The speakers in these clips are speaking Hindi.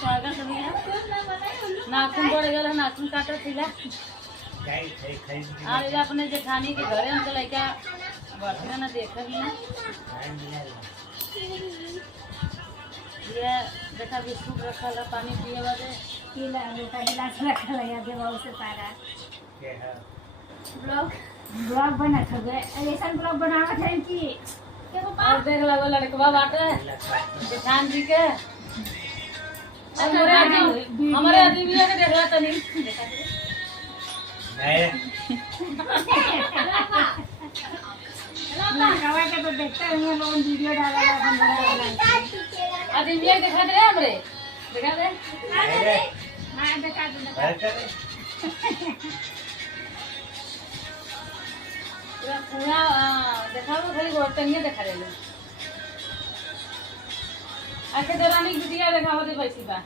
स्वागत है भैया। नाखून बढ़ गया, नाखून काटा थिला आज अपने जेठानी के घरे हम लड़का बैठे ना देखे भी ना ये देखा बिस्कुट रखल है पानी पिए वाले गिलास रखल है दे बहुत से सारा ब्लॉग बना छबे ऐसा ब्लॉग बनावत है कि और देख लगो लड़कवा बाटे जेठान जी के हमारे आदमी भी के देख रहा तनी लड़कवा के तो देखते हैं लोग वीडियो डाला आदमी भी दिखा दे हमरे दिखा दे हां दिखा दे पूरा देखा खाली गोटंगे देखा रहे आके दौरान एक वीडियो देखा होते पैसी बा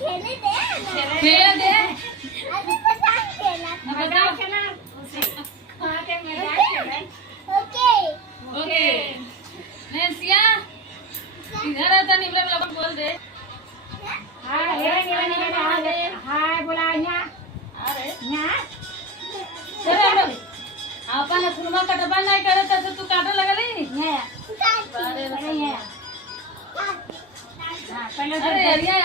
खेले दे अभी बता खेला उसे कहां के मेरा खेला ओके नैंसिया इधर आता निमले वाला बोल दे हाय हाय बोला ना अरे ना चलो अपन खुरमा कटबा नहीं करत तो तू काटे लगली है अरे नहीं हां पहले अरे अरिया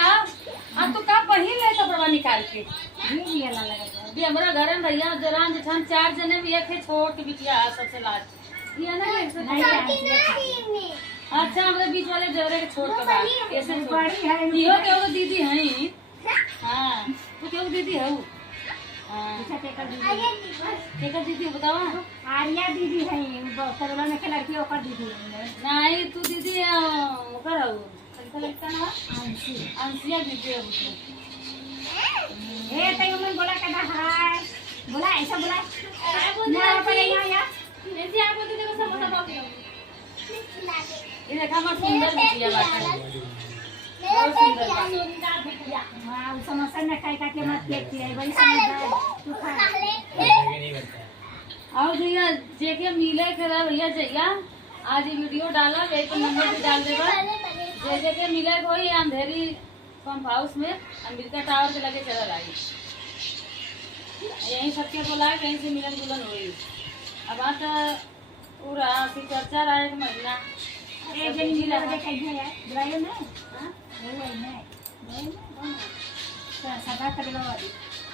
अब तू का पहिल ले कपड़ा निकाल के भी लिया ना लगा भी हमरा घर में भैया जरान जेठान 4 जने भी एक छोड़ के बिटिया सबसे लास्ट ये ना नहीं अच्छा हमरे बीच वाले जरे के छोड़ के बाद ऐसे बड़ी है इहो के वो दीदी है हां तू के दीदी है अच्छा टेकर दीदी बताओ आर्या दीदी है सरला में के लड़की ओकर दीदी नहीं तू दीदी ओकर हो कौन लड़का ना अंशिया दीदी है ए तय मन बोला कदा हाय बोला ऐसा बोला ना पहले यहाँ यार ऐसे आप बोलते देखो सब बता पाओगे ये देखा मत सुंदर बिटिया बात है हाँ समोसा न खाई का के मत देख के बड़ी समझदार तू खा आओ भैया जेके मिले करा भैया जइया आज ये वीडियो डाला एक नंबर भी डाल देगा जे के मिले कोई अंधेरी पंप हाउस में अमेरिका टावर के लगे चला आई यहीं सबके बोला कहीं से मिलन जुलन हुई अब बात पूरा चर्चा रहा एक महीना अरे जन मिला देखिए यार ड्राइव में हां वो है सदा करवा वाली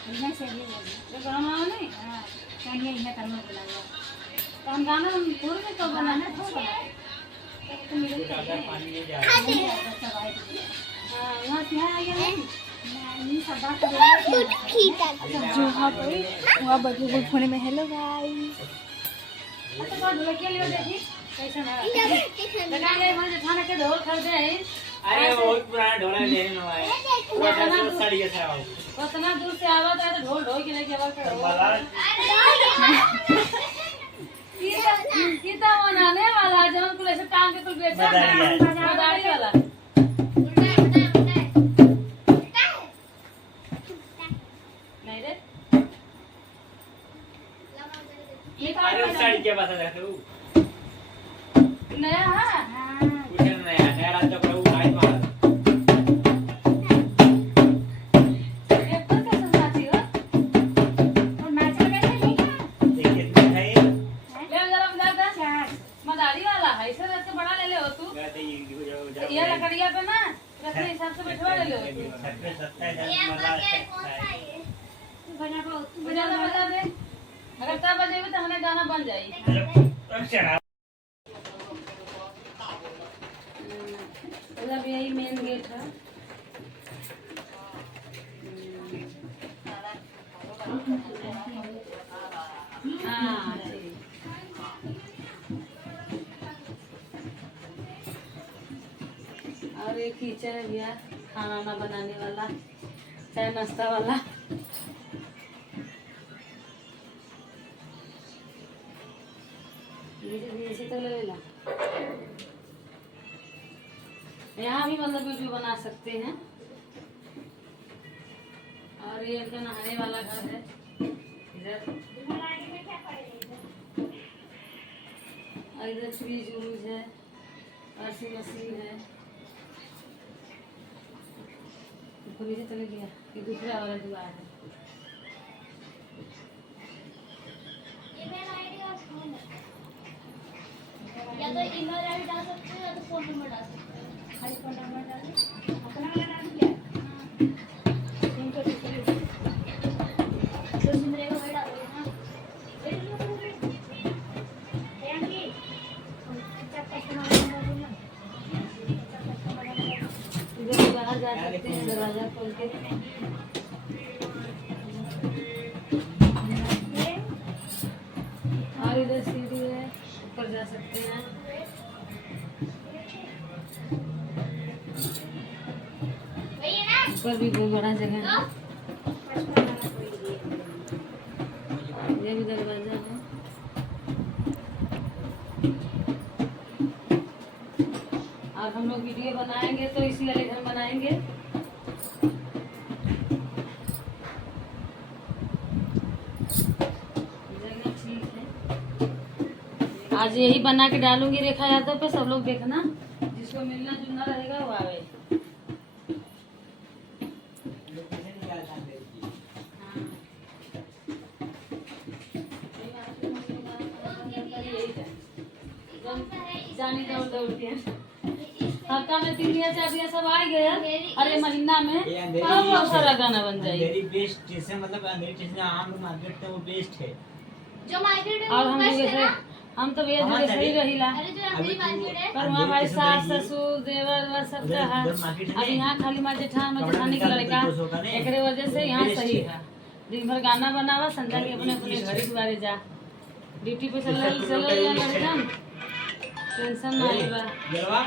इन्हें से भी बोल गाना नहीं हां कहीं इन्हें करना बुलाया तो हम गाना पूर में तो बनाना तो पानी ले जा हां वहां से आ गया नहीं सदा करवा जो हां पे वहां बजे बोल फोन में हेलो गाइस तो बहुत लगे ले देखी कैसा है लगा ले मुझे थाना के ढोल खरीदे है अरे बहुत पुराना ढोल है ले नो है वो साड़ी के साथ उतना दूर से आवा तो ढोल ढोल के लेके आवा कितना बनाने वाला जौन को ऐसे टांग के कुल बेचा मदारी वाला नहीं रे ये अरे साड़ी के बात है तू नया है कुछ नया रात को उठाई मार ये लकड़िया पे ना लकड़ी हिसाब से बैठवा ले लो बजा दे अगर तब बजेबे तो हमें गाना बन जाई मतलब यही मेन गेट है हाँ और एक किचन है भैया खाना वाना बनाने वाला चाय नाश्ता वाला इसी तो ले लेना यहाँ भी मतलब वीडियो बना सकते हैं और ये इनका नहाने वाला घर है इधर और इधर फ्रिज उज है वॉशिंग मशीन है इसको पीछे चले गया कि दूसरा वाला दुआ है। या तो ईमेल आईडी डाल सकते हो या तो फोन नंबर डाल सकते हो। खाली फोन नंबर डालिए, अपना वाला डाल दिया। इनको दूसरी जो सुन रहे हो वही डालो ना। Thank you. इधर से बाहर जा सकते हैं, दरवाजा खोल के। और इधर सीढ़ी है, ऊपर जा सकते हैं। ऊपर भी बहुत बड़ा जगह है। ये भी दरवाजा है। और हम लोग वीडियो बनाएंगे तो इसी वाले घर बनाएंगे। जगह ठीक है। आज यही बना के डालूंगी रेखा यादव पे, सब लोग देखना। जिसको मिलना जुलना रहेगा वो आवे। जानी दौड़ दौड़ के हफ्ता में 3 या 4 दिन सब आ गया। अरे महीना में बहुत सारा गाना बन जाएगी। अंधेरी बेस्ट जैसे मतलब अंधेरी स्टेशन आम मार्केट में वो बेस्ट है। जो मार्केट है और वो हम बेस्ट लोग है ना। हम तो ये जैसे ही रहिला। अरे जो अंधेरी मार्केट है पर वहाँ भाई सास ससुर देवर वर सब उधर है। मार्केट है अब यहाँ खाली माँ जेठान और जेठानी का लड़का, एकरे वजह से यहाँ सही है। दिन भर गाना बनावा, संध्या के अपने अपने घर दुआरे जा। ड्यूटी पे चल रही है लड़का, टेंशन नहीं बा। जलवा